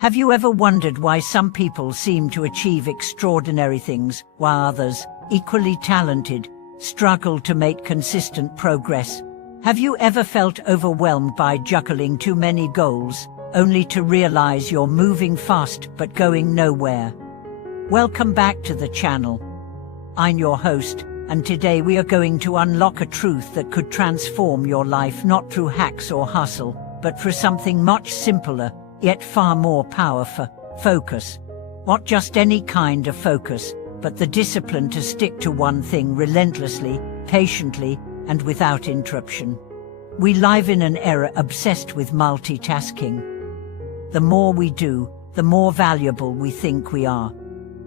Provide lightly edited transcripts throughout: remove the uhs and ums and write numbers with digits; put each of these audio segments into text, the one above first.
Have you ever wondered why some people seem to achieve extraordinary things, while others, equally talented, struggle to make consistent progress? Have you ever felt overwhelmed by juggling too many goals, only to realize you're moving fast but going nowhere? Welcome back to the channel. I'm your host, and today we are going to unlock a truth that could transform your life, not through hacks or hustle, but through something much simpler, yet far more powerful: focus. Not just any kind of focus, but the discipline to stick to one thing relentlessly, patiently, and without interruption. We live in an era obsessed with multitasking. The more we do, the more valuable we think we are.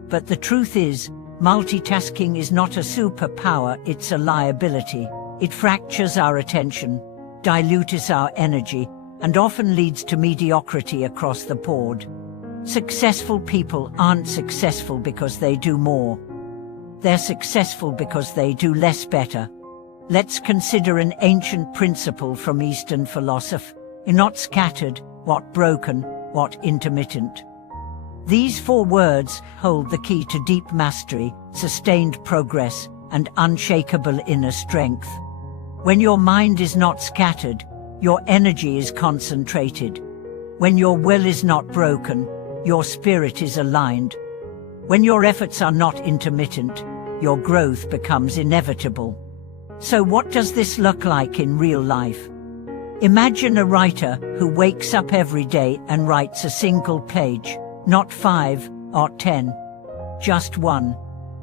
But the truth is, multitasking is not a superpower, it's a liability. It fractures our attention, dilutes our energy, and often leads to mediocrity across the board. Successful people aren't successful because they do more. They're successful because they do less better. Let's consider an ancient principle from Eastern philosophy: not scattered, what broken, what intermittent. These 4 words hold the key to deep mastery, sustained progress, and unshakable inner strength. When your mind is not scattered, your energy is concentrated. When your will is not broken, your spirit is aligned. When your efforts are not intermittent, your growth becomes inevitable. So what does this look like in real life? Imagine a writer who wakes up every day and writes a single page, not 5 or 10, just 1.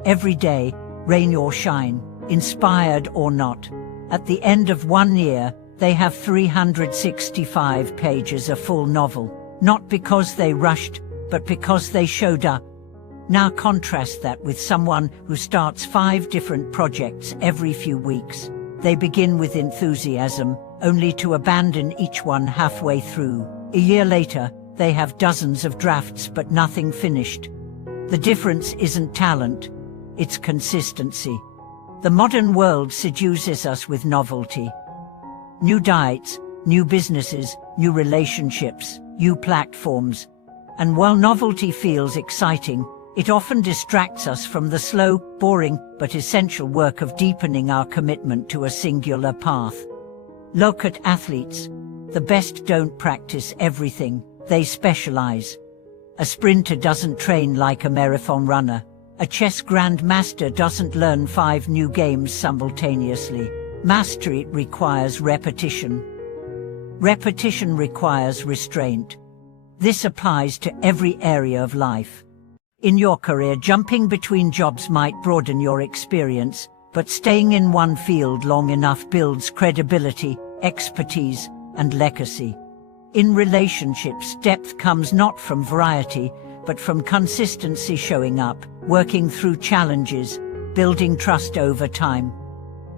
Every day, rain or shine, inspired or not. At the end of 1 year, they have 365 pages, a full novel, not because they rushed, but because they showed up. Now contrast that with someone who starts 5 different projects every few weeks. They begin with enthusiasm, only to abandon each one halfway through. A year later, they have dozens of drafts but nothing finished. The difference isn't talent, it's consistency. The modern world seduces us with novelty. New diets, new businesses, new relationships, new platforms. And while novelty feels exciting, it often distracts us from the slow, boring, but essential work of deepening our commitment to a singular path. Look at athletes. The best don't practice everything, they specialize. A sprinter doesn't train like a marathon runner. A chess grandmaster doesn't learn 5 new games simultaneously. Mastery requires repetition. Repetition requires restraint. This applies to every area of life. In your career, jumping between jobs might broaden your experience, but staying in one field long enough builds credibility, expertise, and legacy. In relationships, depth comes not from variety, but from consistency, showing up, working through challenges, building trust over time.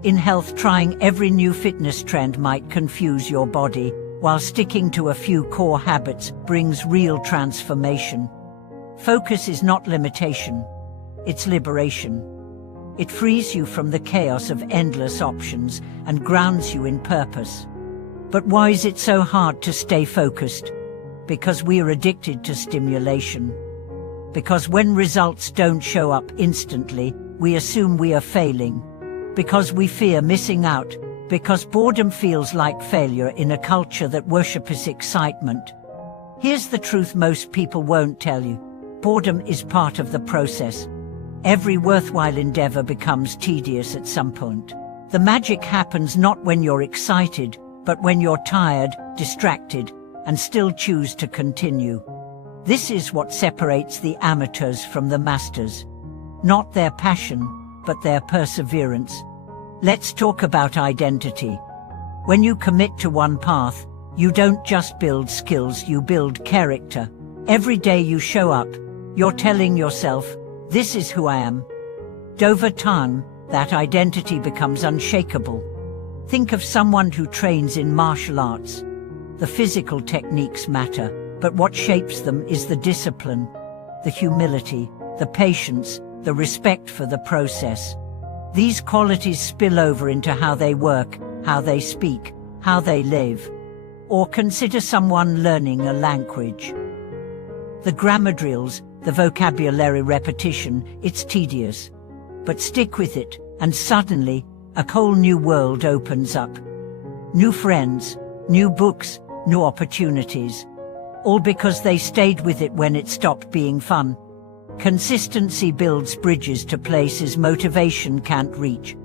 In health, trying every new fitness trend might confuse your body, while sticking to a few core habits brings real transformation. Focus is not limitation, it's liberation. It frees you from the chaos of endless options and grounds you in purpose. But why is it so hard to stay focused? Because we are addicted to stimulation. Because when results don't show up instantly, we assume we are failing. Because we fear missing out. Because boredom feels like failure in a culture that worships excitement. Here's the truth most people won't tell you. Boredom is part of the process. Every worthwhile endeavor becomes tedious at some point. The magic happens not when you're excited, but when you're tired, distracted, and still choose to continue. This is what separates the amateurs from the masters. Not their passion, but their perseverance. Let's talk about identity. When you commit to one path, you don't just build skills, you build character. Every day you show up, you're telling yourself, this is who I am. Over time, that identity becomes unshakable. Think of someone who trains in martial arts. The physical techniques matter, but what shapes them is the discipline, the humility, the patience, the respect for the process. These qualities spill over into how they work, how they speak, how they live. Or consider someone learning a language. The grammar drills, the vocabulary repetition, it's tedious. But stick with it, and suddenly, a whole new world opens up. New friends, new books, new opportunities. All because they stayed with it when it stopped being fun. Consistency builds bridges to places motivation can't reach.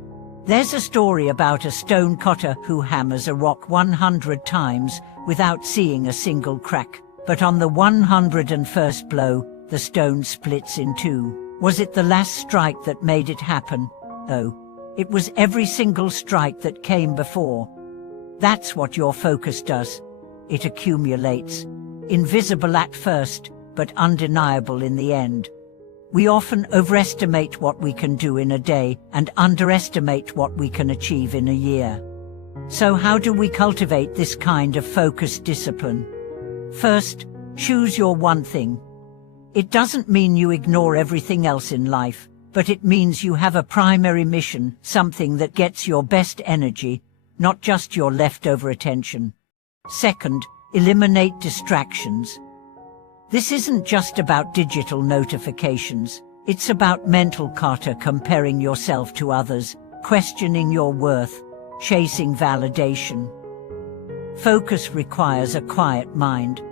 There's a story about a stone cutter who hammers a rock 100 times without seeing a single crack. But on the 101st blow, the stone splits in two. Was it the last strike that made it happen? No. It was every single strike that came before. That's what your focus does. It accumulates. Invisible at first, but undeniable in the end. We often overestimate what we can do in a day and underestimate what we can achieve in a year. So how do we cultivate this kind of focused discipline? First, choose your one thing. It doesn't mean you ignore everything else in life, but it means you have a primary mission, something that gets your best energy, not just your leftover attention. Second, eliminate distractions. This isn't just about digital notifications. It's about mental clutter, comparing yourself to others, questioning your worth, chasing validation. Focus requires a quiet mind.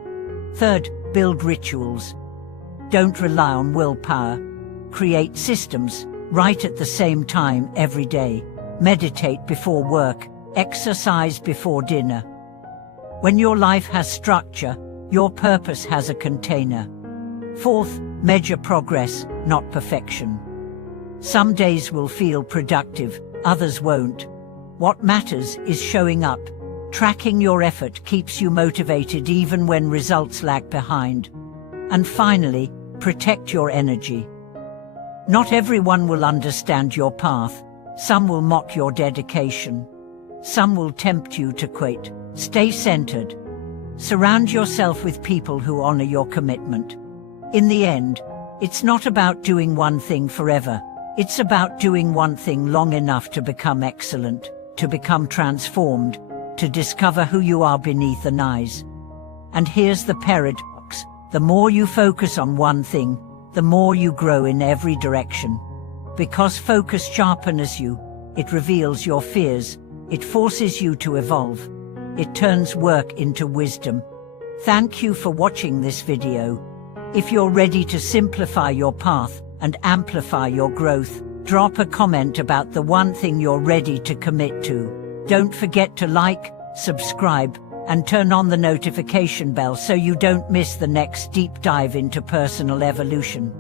Third, build rituals. Don't rely on willpower. Create systems, write at the same time every day. Meditate before work, exercise before dinner. When your life has structure, your purpose has a container. Fourth, measure progress, not perfection. Some days will feel productive, others won't. What matters is showing up. Tracking your effort keeps you motivated even when results lag behind. And finally, protect your energy. Not everyone will understand your path. Some will mock your dedication. Some will tempt you to quit. Stay centered. Surround yourself with people who honor your commitment. In the end, it's not about doing one thing forever. It's about doing one thing long enough to become excellent, to become transformed, to discover who you are beneath the noise. And here's the paradox. The more you focus on one thing, the more you grow in every direction. Because focus sharpens you, it reveals your fears, it forces you to evolve. It turns work into wisdom. Thank you for watching this video. If you're ready to simplify your path and amplify your growth, drop a comment about the one thing you're ready to commit to. Don't forget to like, subscribe, and turn on the notification bell so you don't miss the next deep dive into personal evolution.